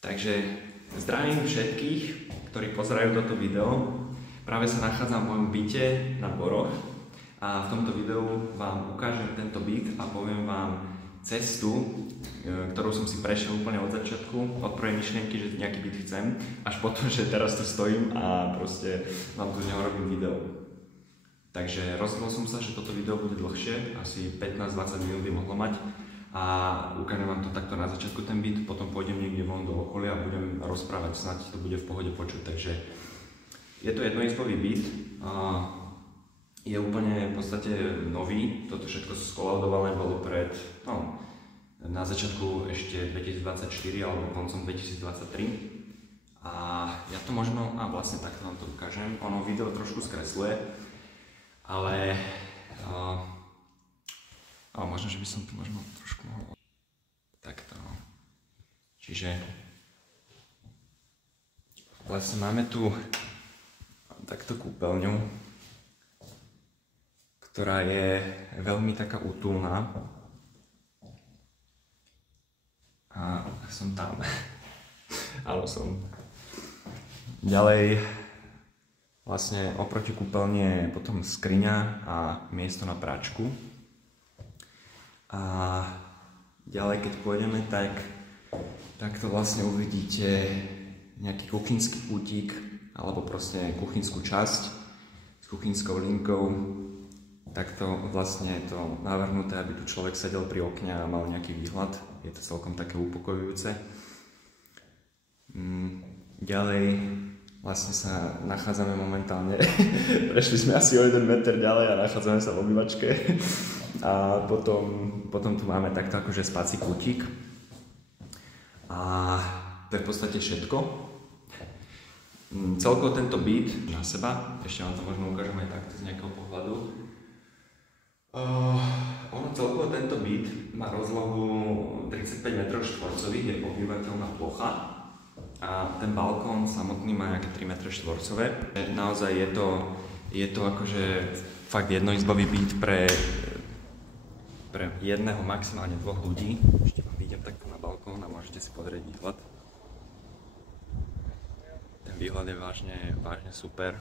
Takže zdravím všetkých, ktorí pozerajú toto video. Práve sa nachádzam v mojom byte na Boroch a v tomto videu vám ukážem tento byt a poviem vám cestu, ktorú som si prešiel úplne od začiatku, od prvej myšlienky, že nejaký byt chcem, až potom, že teraz tu stojím a proste vám tu z neho robím video. Takže rozhodol som sa, že toto video bude dlhšie, asi 15-20 minút by mohlo mať a ukážem vám to takto na začiatku ten byt, potom pôjdem niekde von do okolia a budem rozprávať, snáď to bude v pohode počuť. Takže je to jednoizbový byt, je úplne v podstate nový, toto všetko skolaudované bolo pred, na začiatku ešte 2024 alebo koncom 2023 a ja to možno, vlastne takto vám to ukážem, ono video trošku skresluje, ale možno, že by som to možno trošku mohol takto. Čiže vlastne máme tu takto kúpeľňu, ktorá je veľmi taká útulná a som tam. Áno, som. Ďalej vlastne oproti kúpeľni je potom skriňa a miesto na práčku. A ďalej, keď pôjdeme, tak to vlastne uvidíte nejaký kuchynský kútik alebo proste kuchynskú časť s kuchynskou linkou. Takto vlastne je to navrhnuté, aby tu človek sedel pri okne a mal nejaký výhľad. Je to celkom také upokojujúce. Ďalej vlastne sa nachádzame momentálne, prešli sme asi o 1 meter ďalej a nachádzame sa v obývačke. A potom tu máme takto akože spací kútik. A to je v podstate všetko. Celkovo tento byt na seba, ešte vám to možno ukážem aj takto z nejakého pohľadu. Celkovo tento byt má rozlohu 35 m2, je obývateľná plocha. A ten balkón samotný má nejaké 3 m2. Naozaj je to akože fakt jednoizbový byt pre jedného, maximálne 2 ľudí. Ešte vám idem takto na balkón a môžete si pozrieť výhľad. Ten výhľad je vážne super.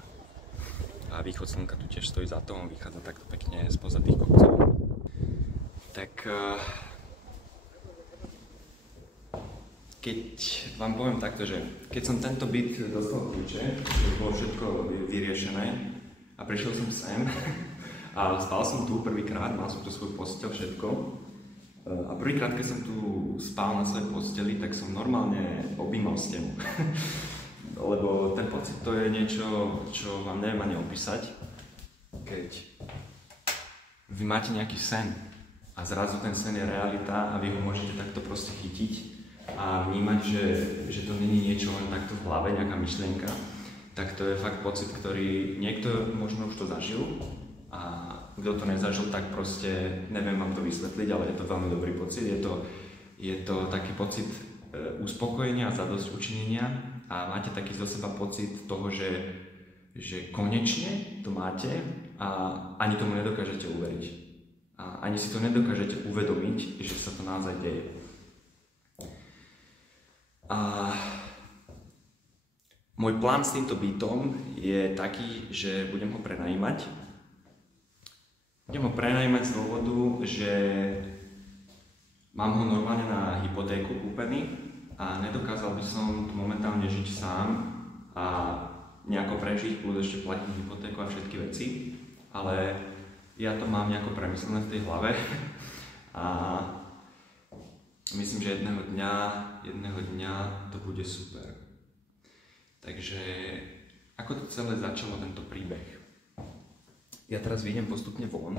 A východ slnka tu tiež stojí za to, on vychádza takto pekne spoza tých kopcov. Tak keď vám poviem takto, že keď som tento byt dostal kľúče, že bolo všetko vyriešené a prišiel som sem a spal som tu prvýkrát, mal som tu svoju posteľ, všetko. A prvýkrát, keď som tu spal na svojej posteli, tak som normálne objímal stenu. Lebo ten pocit to je niečo, čo vám neviem ani opísať. Keď vy máte nejaký sen a zrazu ten sen je realita a vy ho môžete takto proste chytiť a vnímať, že to není niečo len takto v hlave, nejaká myšlienka, tak to je fakt pocit, ktorý niekto možno už to zažil a kto to nezažil, tak proste neviem vám to vysvetliť, ale je to veľmi dobrý pocit. Je to taký pocit uspokojenia a zadosťučinenia a máte taký zo seba pocit toho, že konečne to máte a ani tomu nedokážete uveriť. A ani si to nedokážete uvedomiť, že sa to naozaj deje. A môj plán s týmto bytom je taký, že budem ho prenajímať. Budem ho prenajímať z dôvodu, že mám ho normálne na hypotéku kúpený a nedokázal by som tu momentálne žiť sám a nejako prežiť, plus ešte platiť hypotéku a všetky veci. Ale ja to mám nejako premyslené v tej hlave a myslím, že jedného dňa to bude super. Takže ako to celé začalo, tento príbeh? Ja teraz vyjdem postupne von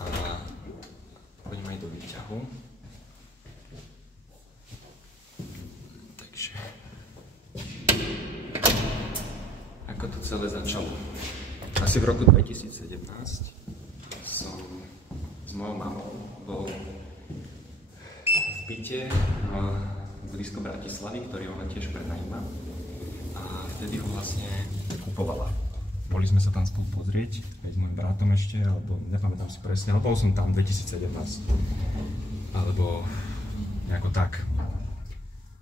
a poďme aj do výťahu. Takže ako to celé začalo? Asi v roku 2017 som s mojou mamou bol v byte blízko Bratislavy, ktorý ona tiež prenajíma a vtedy ho vlastne kupovala. Boli sme sa tam spolu pozrieť, aj s môjim bratom ešte, alebo nepamätám si presne, ale bol som tam 2017, alebo nejako tak.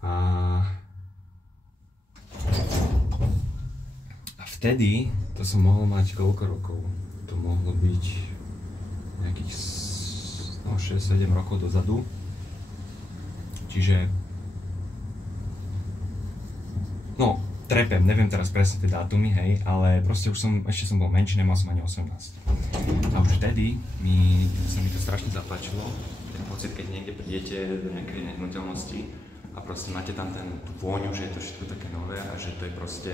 A vtedy to som mohol mať koľko rokov? To mohlo byť nejakých 6-7 rokov dozadu. Čiže no, trepem, neviem teraz presne tie dátumy, hej, ale proste ešte som bol menší, nemal som ani 18. A už vtedy sa mi to strašne zapáčilo, ten pocit, keď niekde prídete do nejakej nehnuteľnosti a proste máte tam tú vôňu, že je to všetko také nové a že to je proste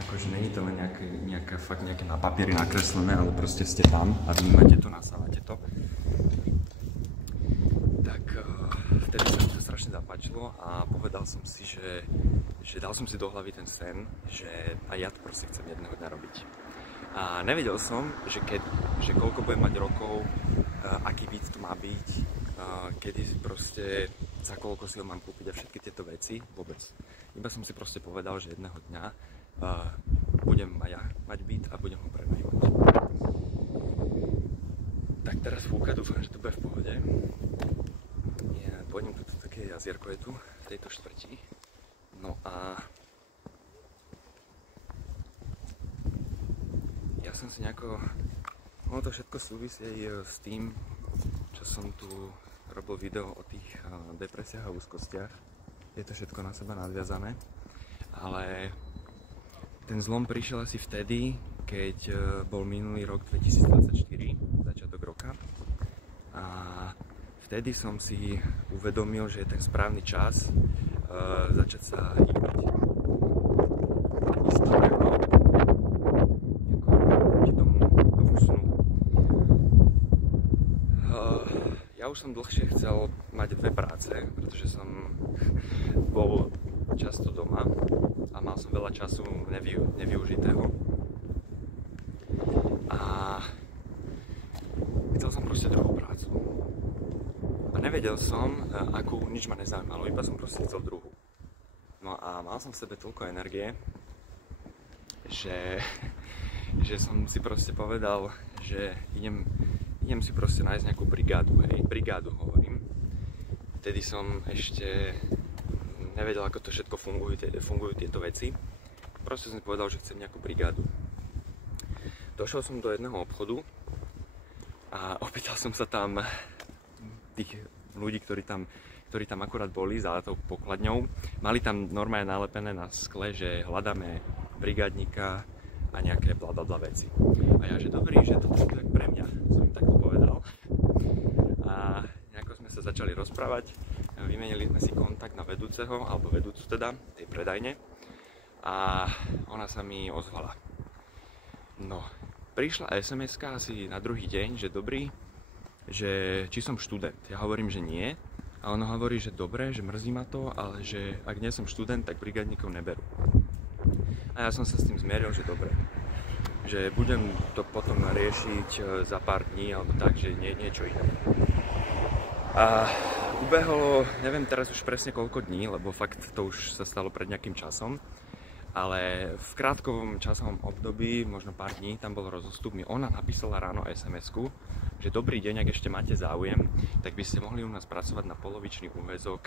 akože není to len nejaké na papieri nakreslené, ale proste ste tam a vnímate to, nasávate to. Tak vtedy sa mi to strašne zapáčilo a povedal som si, že dal som si do hlavy ten sen, že aj ja to proste chcem jedného dňa robiť. A nevedel som, že koľko budem mať rokov, aký byt to má byť, kedy proste za koľko si ho mám kúpiť a všetky tieto veci, vôbec. Iba som si proste povedal, že jedného dňa budem mať byt a budem ho prenajímať. Tak teraz fúka, dúfam, že to bude v pohode. Pôjdem tu, také jazierko je tu, v tejto štvrti. No a ja som si nejako, ono to všetko súvisí aj s tým, čo som tu robil video o tých depresiách a úzkostiach. Je to všetko na seba nadviazané, ale ten zlom prišiel asi vtedy, keď bol minulý rok 2024, začiatok roka. A vtedy som si uvedomil, že je ten správny čas začať sa hýbať. Ísť proti tomu snu. Ja už som dlhšie chcel mať dve práce, pretože som bol často doma a mal som veľa času nevyužitého. A chcel som proste druhú prácu. A nevedel som, akú, nič ma nezaujímalo, iba som proste chcel druhú. No a mal som v sebe toľko energie, že som si proste povedal, že idem si proste nájsť nejakú brigádu, hej, brigádu hovorím. Vtedy som ešte nevedel, ako to všetko fungujú tieto veci. Proste som si povedal, že chcem nejakú brigádu. Došiel som do jedného obchodu a opýtal som sa tam tých ľudí, ktorí tam akurát boli za tou pokladňou. Mali tam normálne nalepené na skle, že hľadáme brigádnika a nejaké blablabla veci. A ja, že dobrý, že toto je tak pre mňa, som im takto povedal. A nejako sme sa začali rozprávať, vymenili sme si kontakt na vedúceho, alebo vedúcu teda, tej predajne. A ona sa mi ozvala. No, prišla SMS-ka asi na druhý deň, že dobrý, že či som študent. Ja hovorím, že nie. A ona hovorí, že dobre, že mrzí ma to, ale že ak nie som študent, tak brigádnikov neberú. A ja som sa s tým zmieril, že dobre. Že budem to potom riešiť za pár dní, alebo tak, že niečo iné. A ubehlo, neviem teraz už presne koľko dní, lebo fakt to už sa stalo pred nejakým časom. Ale v krátkom časovom období, možno pár dní, tam bol rozostup, mi ona napísala ráno SMS-ku, že dobrý deň, ak ešte máte záujem, tak by ste mohli u nás pracovať na polovičný úväzok,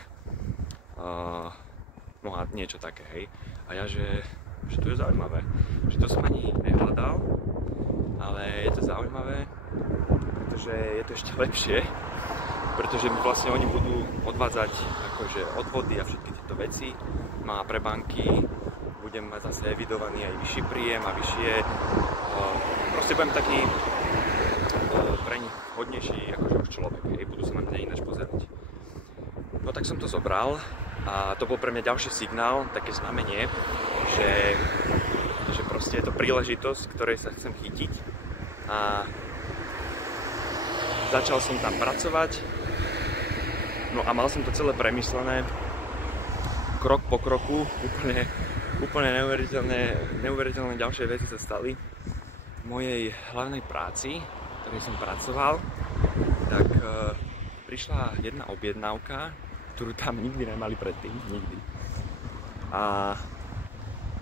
no a niečo také, hej. A ja, že to je zaujímavé, že to som ani nehľadal, ale je to zaujímavé, pretože je to ešte lepšie, pretože mi vlastne oni budú odvádzať akože odvody a všetky tieto veci, no a pre banky budem mať zase evidovaný aj vyšší príjem a vyššie, proste budem taký pre nich hodnejší akože už človek, hej, budú sa na mňa ináč pozerať. No tak som to zobral a to bol pre mňa ďalší signál, také znamenie, že proste je to príležitosť, ktorej sa chcem chytiť a začal som tam pracovať, no a mal som to celé premyslené, krok po kroku, úplne neuveriteľné ďalšie veci sa stali. V mojej hlavnej práci, v ktorej som pracoval, tak prišla jedna objednávka, ktorú tam nikdy nemali predtým, nikdy. A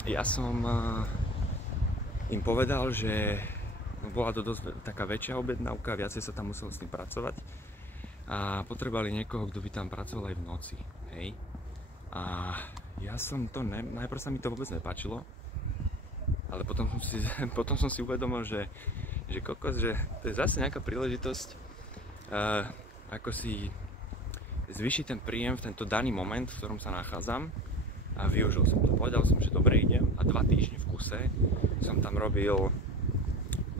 ja som im povedal, že bola to dosť taká väčšia objednávka, viacej sa tam muselo s tým pracovať a potrebovali niekoho, kto by tam pracoval aj v noci, hej. A ja som to, najprv sa mi to vôbec nepáčilo, ale potom som si uvedomil, že kokos, že to je zase nejaká príležitosť ako si zvýšiť ten príjem v tento daný moment, v ktorom sa nachádzam, a využil som to. Povedal som, že dobre, idem, a 2 týždne v kuse som tam robil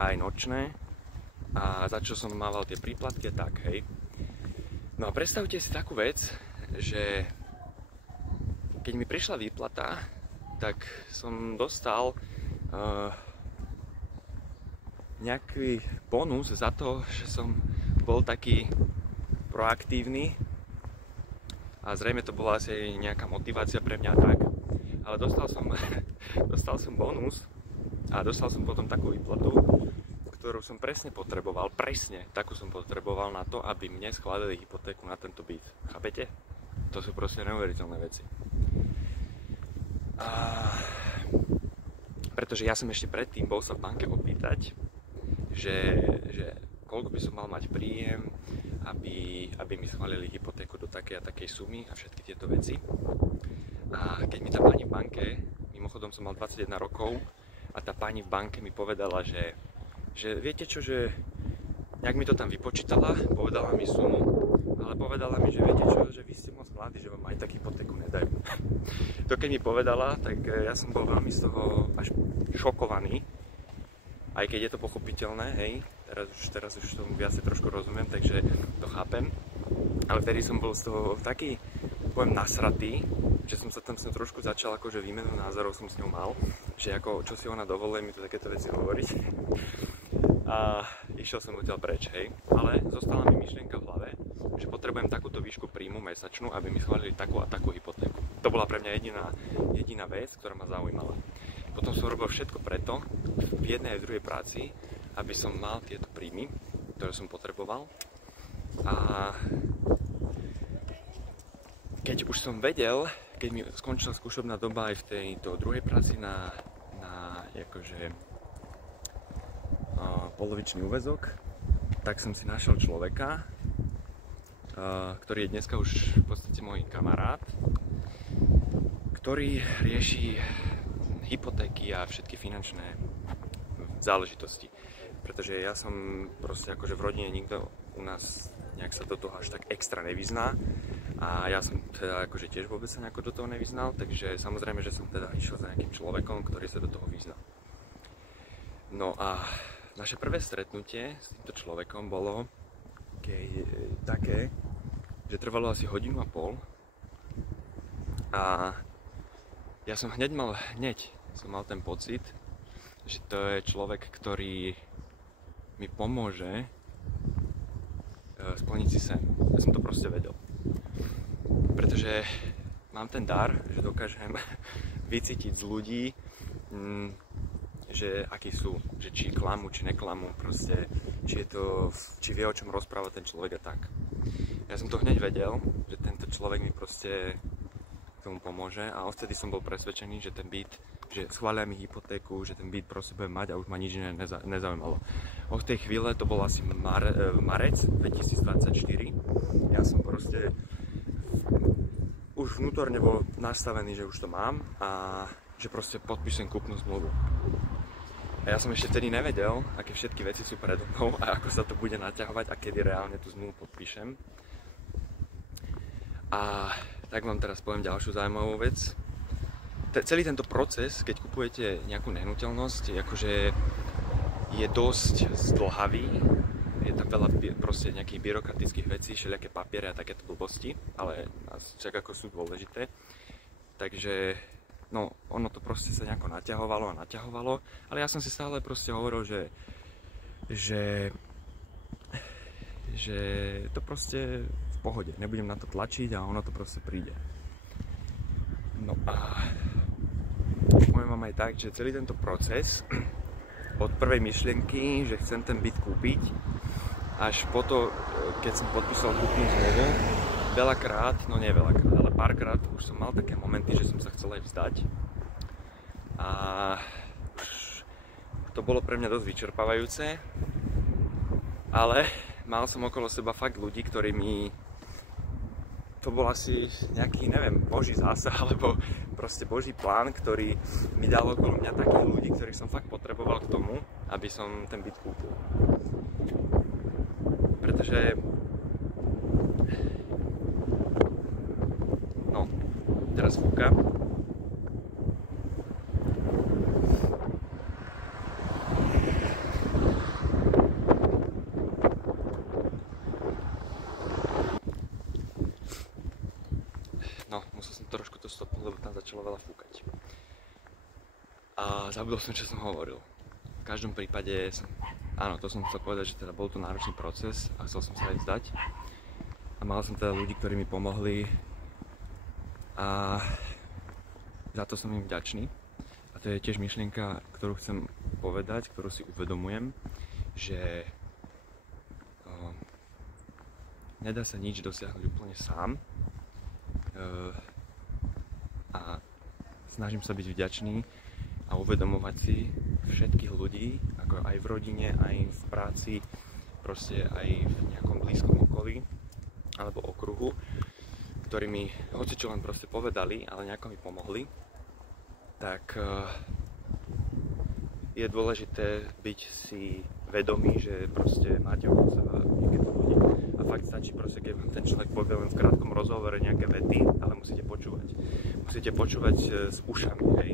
aj nočné a za čo som mával tie príplatky a tak, hej. No a predstavte si takú vec, že keď mi prišla výplata, tak som dostal nejaký bonus za to, že som bol taký proaktívny a zrejme to bola asi nejaká motivácia pre mňa tak, ale dostal som bonus a dostal som potom takú výplatu, ktorú som presne potreboval, takú som potreboval na to, aby mne schválili hypotéku na tento byt. Chápete? To sú proste neuveriteľné veci. Pretože ja som ešte predtým bol sa v banke opýtať, že koľko by som mal mať príjem, aby mi schválili hypotéku do takej a takej sumy a všetky tieto veci. A keď mi tá pani v banke, mimochodom som mal 21 rokov, a tá pani v banke mi povedala, že viete čo, že nejak mi to tam vypočítala, povedala mi sumu, ale povedala mi, že viete čo, že vy ste moc mladí, že vám aj tak hypotéku nedajú. To keď mi povedala, tak ja som bol veľmi z toho až šokovaný, aj keď je to pochopiteľné, hej, teraz už tomu viacej trošku rozumiem, takže to chápem, ale vtedy som bol z toho taký, poviem, nasratý, že som sa tam s ňou trošku začal, akože výmenu názorov som s ňou mal, že ako, čo si ona dovoluje mi to takéto veci hovoriť. A išiel som odtiaľ preč, hej, ale zostala mi myšlienka v hlave, že potrebujem takúto výšku príjmu mesačnú, aby mi schválili takú a takú hypotéku. To bola pre mňa jediná vec, ktorá ma zaujímala. Potom som robil všetko preto, v jednej aj v druhej práci, aby som mal tieto príjmy, ktoré som potreboval. A keď už som vedel, keď mi skončila skúšobná doba aj v tejto druhej práci na akože polovičný úväzok, tak som si našiel človeka, ktorý je dneska už v podstate môj kamarát, ktorý rieši hypotéky a všetky finančné záležitosti. Pretože ja som proste akože v rodine nikto u nás nejak sa do toho až tak extra nevyzná a ja som teda akože tiež vôbec sa nejako do toho nevyznal, takže samozrejme, že som teda išiel za nejakým človekom, ktorý sa do toho vyzná. No a naše prvé stretnutie s týmto človekom bolo také, že trvalo asi 1,5 hodiny a ja som hneď mal ten pocit, že to je človek, ktorý mi pomôže splniť si sen. Ja som to proste vedel. Pretože mám ten dar, že dokážem vycítiť z ľudí, že akí sú, že či klamú, či neklamú, proste, či vie, o čom rozpráva ten človek a tak. Ja som to hneď vedel, že tento človek mi proste tomu pomôže a odtedy som bol presvedčený, že ten byt, že schvália mi hypotéku, že ten byt proste budem mať a už ma nič iné nezaujímalo. Od tej chvíle, to bol asi marec 2024, ja som proste už vnútorne bol nastavený, že už to mám a že proste podpíšem kúpnu zmluvu. A ja som ešte vtedy nevedel, aké všetky veci sú predo mnou a ako sa to bude naťahovať a kedy reálne tú zmluvu podpíšem. A tak vám teraz poviem ďalšiu zaujímavú vec. Celý tento proces, keď kupujete nejakú nehnuteľnosť, akože je dosť zdĺhavý. Je tam veľa proste nejakých byrokratických vecí, všelijaké papiere a takéto blbosti, ale však ako sú dôležité. Takže no, ono to proste sa nejako naťahovalo, ale ja som si stále proste hovoril, že to proste v pohode, nebudem na to tlačiť a ono to proste príde. No a poviem vám aj tak, že celý tento proces od prvej myšlienky, že chcem ten byt kúpiť, až po to, keď som podpísal kúpnu zmluvu, veľakrát, no nie veľakrát, ale párkrát už som mal také momenty, že som sa chcel aj vzdať. A už to bolo pre mňa dosť vyčerpávajúce, ale mal som okolo seba fakt ľudí, ktorí mi to bol asi nejaký, neviem, boží zásah, alebo proste boží plán, ktorý mi dal okolo mňa takých ľudí, ktorých som fakt potreboval k tomu, aby som ten byt kúpil. Pretože no, teraz fúka. No, musel som trošku to stopnúť, lebo tam začalo veľa fúkať. A zabudol som, čo som hovoril. V každom prípade áno, to som chcel povedať, že teda bol to náročný proces a chcel som sa aj vzdať. A mal som teda ľudí, ktorí mi pomohli a za to som im vďačný. A to je tiež myšlienka, ktorú chcem povedať, ktorú si uvedomujem, že nedá sa nič dosiahnuť úplne sám. A snažím sa byť vďačný a uvedomovať si všetkých ľudí, ako aj v rodine, aj v práci, proste aj v nejakom blízkom okolí alebo okruhu, ktorí mi hocičo len proste povedali, ale nejako mi pomohli, tak je dôležité byť si vedomý, že proste máte okolo seba niekedy ľudí a fakt stačí proste, keď vám ten človek povie len v krátkom rozhovore nejaké vety, ale musíte počúvať. Musíte počúvať s ušami, hej.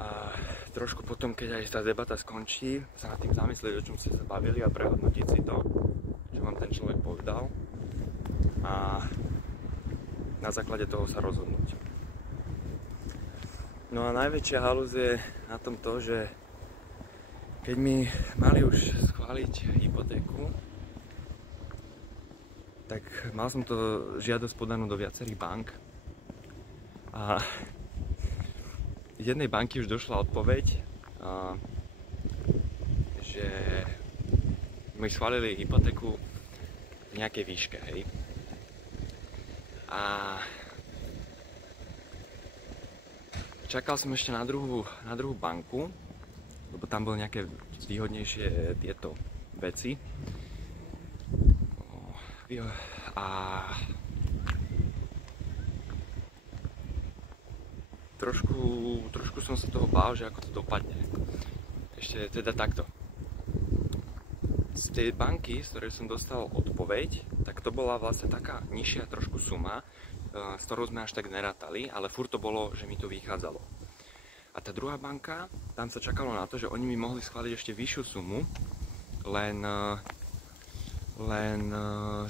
A trošku potom, keď aj tá debata skončí, sa nad tým zamyslieť, o čom ste sa bavili a prehodnotiť si to, čo vám ten človek povedal a na základe toho sa rozhodnúť. No a najväčšia halúz je na tom to, že keď mi mali už schváliť hypotéku, tak mal som to žiadosť podanú do viacerých bank a z jednej banky už došla odpoveď, že mi schválili hypotéku v nejakej výške, hej. A čakal som ešte na druhú banku, lebo tam boli nejaké výhodnejšie tieto veci. A trošku som sa toho bál, že ako to dopadne. Ešte teda takto. Z tej banky, z ktorej som dostal odpoveď, tak to bola vlastne taká nižšia trošku suma, s ktorou sme až tak nerátali, ale furt to bolo, že mi to vychádzalo. A tá druhá banka, tam sa čakalo na to, že oni mi mohli schváliť ešte vyššiu sumu, len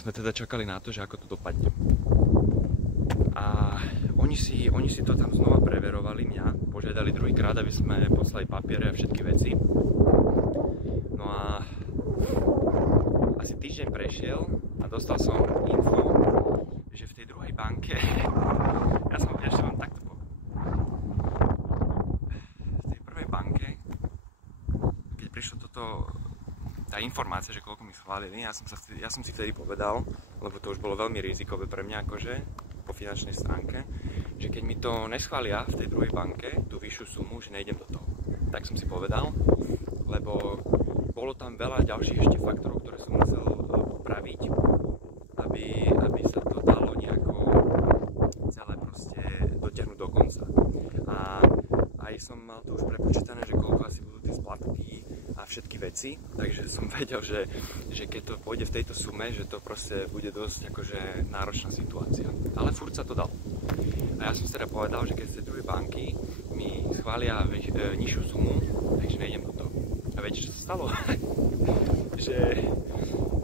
sme teda čakali na to, že ako to dopadne. A oni si to tam znova preverovali mňa, požiadali druhýkrát, aby sme poslali papiere a všetky veci. No a asi týždeň prešiel a dostal som info, že v tej druhej banke, ja som ešte vám takto poviem, v tej prvej banke, keď prišlo tá informácia, že koľko mi schválili, ja som si vtedy povedal, lebo to už bolo veľmi rizikové pre mňa akože po finančnej stránke, že keď mi to neschvália v tej druhej banke, tú vyššiu sumu, že nejdem do toho. Tak som si povedal, lebo bolo tam veľa ďalších ešte faktorov, ktoré som musel upraviť, aby sa to dalo nejako celé proste dotiahnuť do konca. A aj som mal to už prepočítané, že koľko asi budú tie splatky a všetky veci, takže som vedel, že keď to pôjde v tejto sume, že to proste bude dosť akože náročná situácia. Ale furt sa to dalo. A ja som si teda povedal, že keď z tej druhej banky mi schvália nižšiu sumu, takže nejdem do toho. A viete, čo sa stalo? Že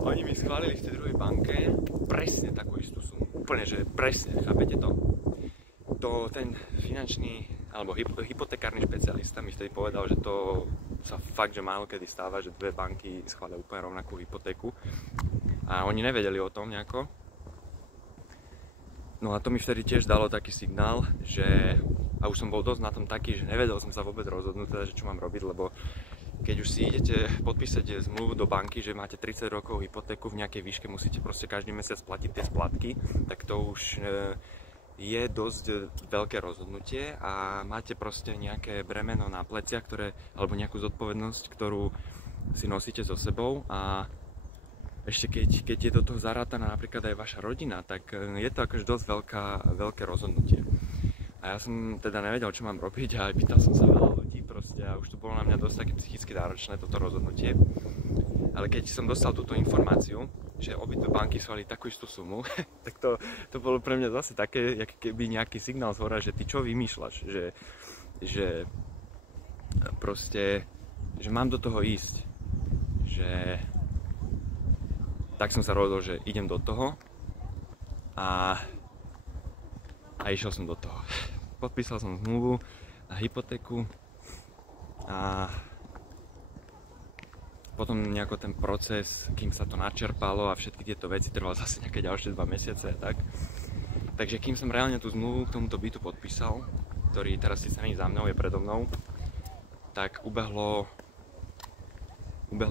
oni mi schválili v tej druhej banke presne takú istú sumu. Úplne, že presne, chápete to? Ten finančný alebo hypotekárny špecialista mi vtedy povedal, že to sa fakt, že málo kedy stáva, že dve banky schvália úplne rovnakú hypotéku. A oni nevedeli o tom nejako. No a to mi vtedy tiež dalo taký signál, a už som bol dosť na tom taký, že nevedel som sa vôbec rozhodnúť, teda, že čo mám robiť, lebo keď už si idete podpísať zmluvu do banky, že máte 30 rokov hypotéku v nejakej výške, musíte proste každý mesiac platiť tie splatky, tak to už je dosť veľké rozhodnutie a máte proste nejaké bremeno na pleciach, alebo nejakú zodpovednosť, ktorú si nosíte so sebou a ešte keď je do toho zarátaná napríklad aj vaša rodina, tak je to akože dosť veľké rozhodnutie. A ja som teda nevedel, čo mám robiť a aj pýtal som sa veľa ľudí proste a už to bolo na mňa dosť také psychicky náročné toto rozhodnutie. Ale keď som dostal túto informáciu, že obidve banky svali takú istú sumu, tak to bolo pre mňa zase také, jak keby nejaký signál z hora, že ty čo vymýšľaš, že proste, že mám do toho ísť, že tak som sa rozhodol, že idem do toho a išiel som do toho. Podpísal som zmluvu na hypotéku a potom nejako ten proces, kým sa to načerpalo a všetky tieto veci trvalo zase nejaké ďalšie 2 mesiace a tak. Takže kým som reálne tú zmluvu k tomuto bytu podpísal, ktorý teraz síce není za mnou, je predo mnou, tak ubehlo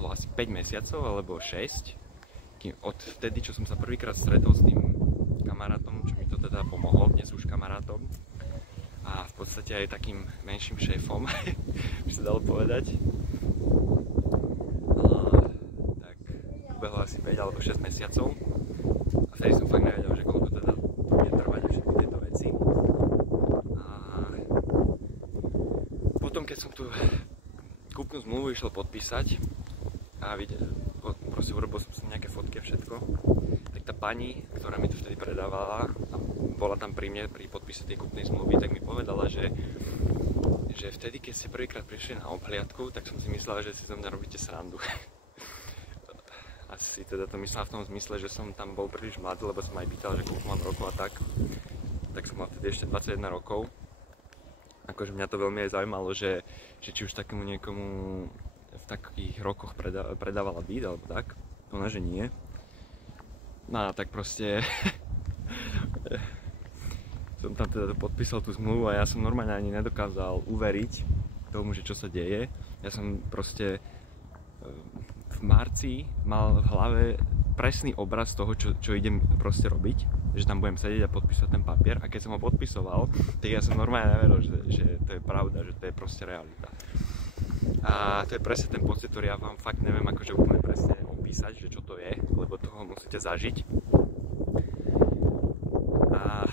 asi 5 mesiacov alebo 6. Od vtedy, čo som sa prvýkrát stretol s tým kamarátom, čo mi to teda pomohol, dnes už kamarátom a v podstate aj takým menším šéfom, by sa dalo povedať. Tak ubehlo asi 5 alebo 6 mesiacov a vtedy som fakt nevedel, že koľko teda bude trvať všetky tieto veci. A potom, keď som tú kúpnu zmluvu išiel podpísať a proste urobil som si nejaké fotky a všetko, tak tá pani, ktorá mi to vtedy predávala a bola tam pri mne pri podpise tej kúpnej zmluvy, tak mi povedala, že vtedy, keď ste prvýkrát prišli na obhliadku, tak som si myslela, že si zo mňa robíte srandu. Asi teda to myslela v tom zmysle, že som tam bol príliš mladý, lebo som aj pýtal, že koľko mám rokov a tak som mal vtedy ešte 21 rokov. Akože mňa to veľmi aj zaujímalo, že či už takému niekomu v takých rokoch predávala byt alebo tak, ona že nie. No a tak proste som tam teda podpísal tú zmluvu a ja som normálne ani nedokázal uveriť tomu, že čo sa deje. Ja som proste v marci mal v hlave presný obraz toho, čo idem proste robiť, že tam budem sedieť a podpísať ten papier a keď som ho podpisoval, tak ja som normálne neveril, že to je pravda, že to je proste realita. A to je presne ten pocit, ktorý ja vám fakt neviem akože úplne presne opísať, že čo to je, lebo toho musíte zažiť. A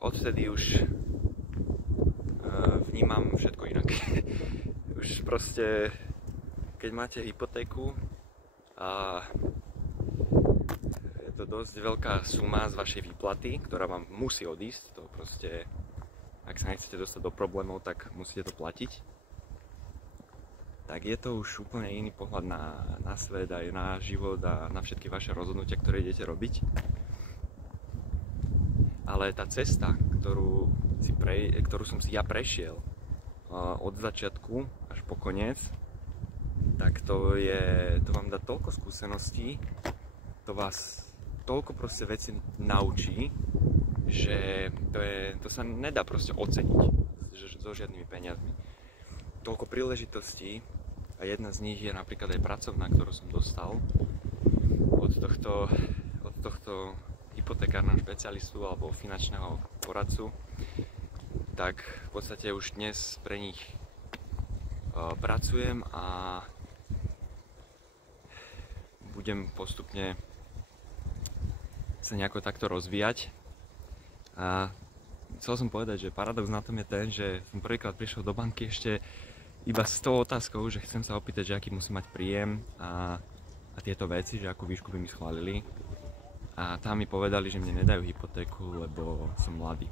odtedy už vnímam všetko inak. Už proste, keď máte hypotéku a je to dosť veľká suma z vašej výplaty, ktorá vám musí odísť, to proste, ak sa nechcete dostať do problémov, tak musíte to platiť. Tak je to už úplne iný pohľad na svet, aj na život a na všetky vaše rozhodnutia, ktoré idete robiť. Ale tá cesta, ktorú som si ja prešiel od začiatku až po koniec, tak to vám dá toľko skúseností, to vás toľko proste veci naučí, že to sa nedá proste oceniť so žiadnymi peniazmi. Toľko príležitostí a jedna z nich je napríklad aj pracovná, ktorú som dostal od tohto hypotekárneho špecialistu alebo finančného poradcu, tak v podstate už dnes pre nich pracujem a budem postupne sa nejako takto rozvíjať. A chcel som povedať, že paradox na tom je ten, že som prvýkrát prišiel do banky ešte iba s tou otázkou, že chcem sa opýtať, že aký musím mať príjem a tieto veci, že akú výšku by mi schválili. A tam mi povedali, že mne nedajú hypotéku, lebo som mladý.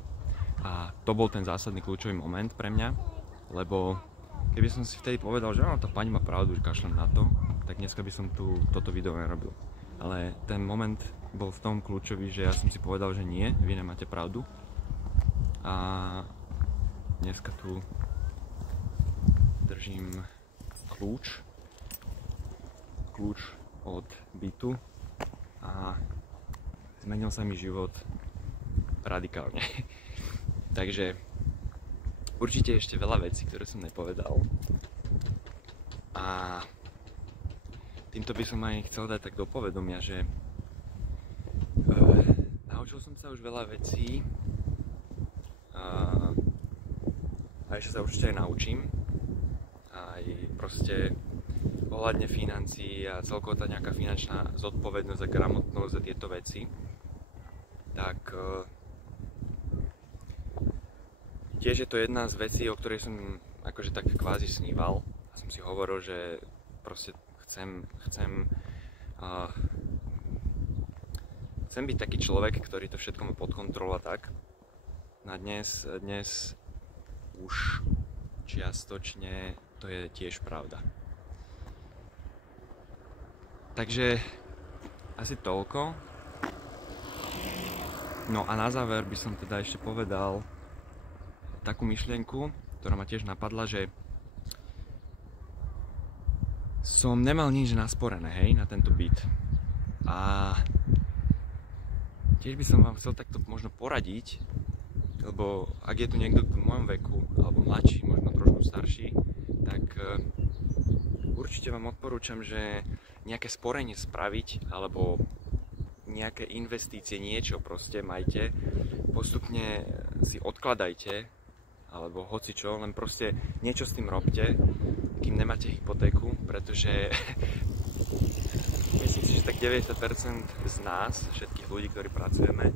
A to bol ten zásadný kľúčový moment pre mňa, lebo keby som si vtedy povedal, že tá pani má pravdu, že kašlem na to, tak dneska by som toto video nerobil. Ale ten moment bol v tom kľúčový, že ja som si povedal, že nie, vy nemáte pravdu. A dneska tu držím kľúč od bytu a zmenil sa mi život radikálne. Takže určite ešte veľa vecí, ktoré som nepovedal. A týmto by som aj chcel dať tak do povedomia, že naučil som sa už veľa vecí a ešte sa určite aj naučím. Aj proste ohľadne financií a celkovo tá nejaká finančná zodpovednosť a gramotnosť za tieto veci, tak tiež je to jedna z vecí, o ktorej som akože tak kvázi sníval a som si hovoril, že proste chcem byť taký človek, ktorý to všetko má pod kontrolou a tak. Na dnes už čiastočne to je tiež pravda. Takže asi toľko. No a na záver by som teda ešte povedal takú myšlienku, ktorá ma tiež napadla, že som nemal nič nasporené, hej, na tento byt. A tiež by som vám chcel takto možno poradiť, lebo ak je tu niekto v mojom veku, alebo mladší, možno trošku starší, tak určite vám odporúčam, že nejaké sporenie spraviť, alebo nejaké investície, niečo proste majte, postupne si odkladajte, alebo hocičo, len proste niečo s tým robte, kým nemáte hypotéku, pretože myslím si, že tak 90% z nás, všetkých ľudí, ktorí pracujeme,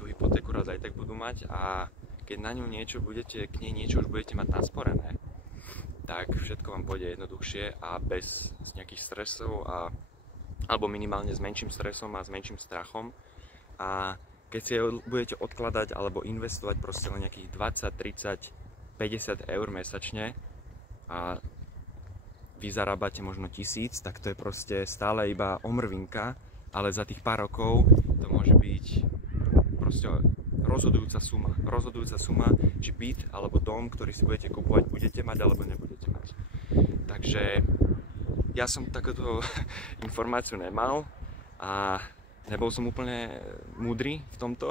tú hypotéku raz aj tak budú mať a keď na ňu niečo budete, k nej niečo už budete mať nasporené, tak všetko vám pôjde jednoduchšie a bez nejakých stresov alebo minimálne s menším stresom a s menším strachom. A keď si budete odkladať alebo investovať proste len nejakých 20, 30, 50 eur mesačne a vy zarábate možno 1000, tak to je proste stále iba omrvinka, ale za tých pár rokov to môže byť proste rozhodujúca suma, či byt alebo dom, ktorý si budete kupovať, budete mať alebo nebudete mať. Takže ja som takúto informáciu nemal a nebol som úplne múdry v tomto,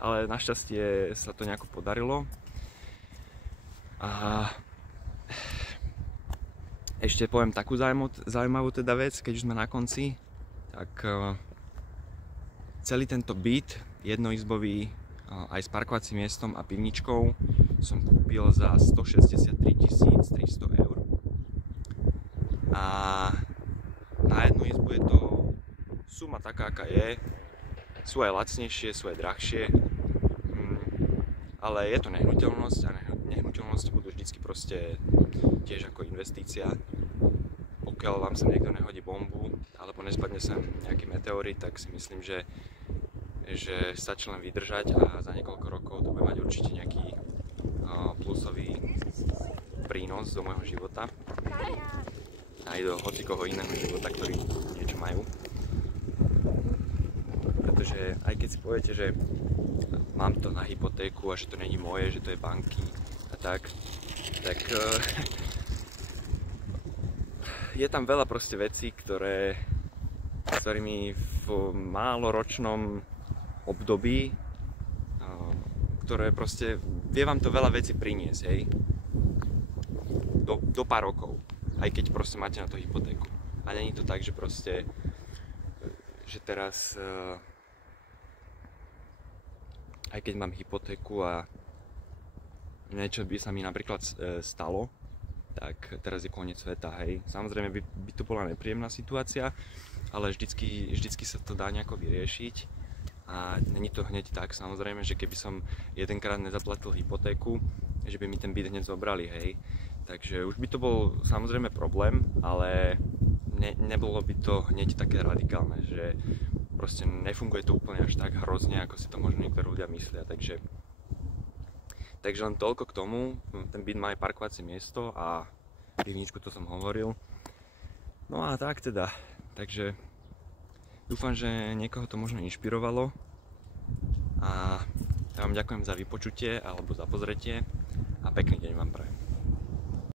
ale našťastie sa to nejako podarilo. A ešte poviem takú zaujímavú teda vec, keď už sme na konci, tak celý tento byt jednoizbový aj s parkovacím miestom a pivničkou som kúpil za 163 300 eur. A na jednu izbu je to suma taká, aká je. Sú aj lacnejšie, sú aj drahšie, ale je to nehnuteľnosť a nehnuteľnosti budú vždycky proste tiež ako investícia. Pokiaľ vám sa niekto nehodí bombu alebo nespadne sa nejaký meteorit, tak si myslím, že stačí len vydržať a za niekoľko rokov to bude mať určite nejaký plusový prínos do môjho života aj do hocikoho iného života, ktorí niečo majú. Pretože aj keď si poviete, že mám to na hypotéku a že to není moje, že to je banky a tak je tam veľa proste vecí, ktorými v máloročnom období, ktoré proste vie vám to veľa vecí priniesť, hej, do pár rokov, aj keď proste máte na to hypotéku. A není to tak, že proste, že teraz, aj keď mám hypotéku a niečo by sa mi napríklad stalo, tak teraz je koniec sveta, hej. Samozrejme by to bola nepríjemná situácia, ale vždycky sa to dá nejako vyriešiť. A není to hneď tak, samozrejme, že keby som jedenkrát nezaplatil hypotéku, že by mi ten byt hneď zobrali, hej. Takže už by to bol samozrejme problém, ale nebolo by to hneď také radikálne, že proste nefunguje to úplne až tak hrozne, ako si to možno niektorí ľudia myslia, takže len toľko k tomu. Ten byt má aj parkovacie miesto a pivničku, to som hovoril. No a tak teda, takže dúfam, že niekoho to možno inšpirovalo a ja vám ďakujem za vypočutie alebo za pozretie a pekný deň vám prajem.